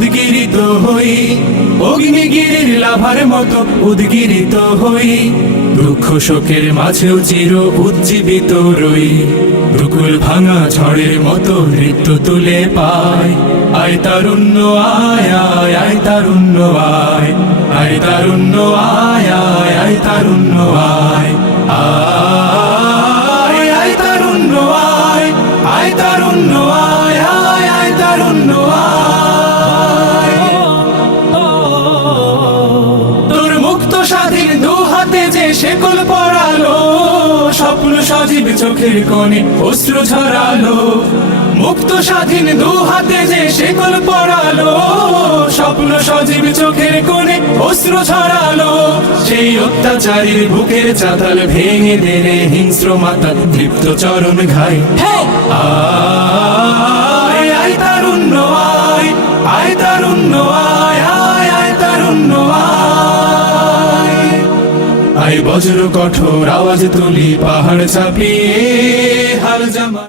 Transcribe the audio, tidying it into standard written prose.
উদ্গিরিত হই, অগ্নিগিরির লাভার মতো উদ্গিরিত হই। দুঃখ শোকের মাঝেও চির উজ্জীবিত রই, দুকুল ভাঙা ঝড়ের মতো নৃত্য তুলে পাই। আয় তারুণ্য আয় আয় আয় তারুণ্য আয়, আয় তারুণ্য আয় আয় আয় তারুণ্য আয়। আয় আয় তারুণ্য আয়, আয় তারুণ্য আয় আয় আয় তারুণ্য আয়। তোর মুক্ত স্বাধীন দু হাতে যে শেকল পরালো, স্বপ্ন সজীব চোখের কোণে অশ্রু ঝরালো। মুক্ত স্বাধীন দু হাতে যে শেকল পরালো, স্বপ্ন সজীব চোখের কোণে অশ্রু ঝরালো। সেই অত্যাচারীর বুকের চাতাল ভেঙে দিলে হিংস্র মাতা তৃপ্ত চরণ ঘাই। আয় আয় তারুণ্য আয়, আয় তারুণ্য আয় আয় আয় তারুণ্য আয়। আয় বজ্র কঠোর আওয়াজ তুলি পাহাড় ছাপিয়ে হাল জামা।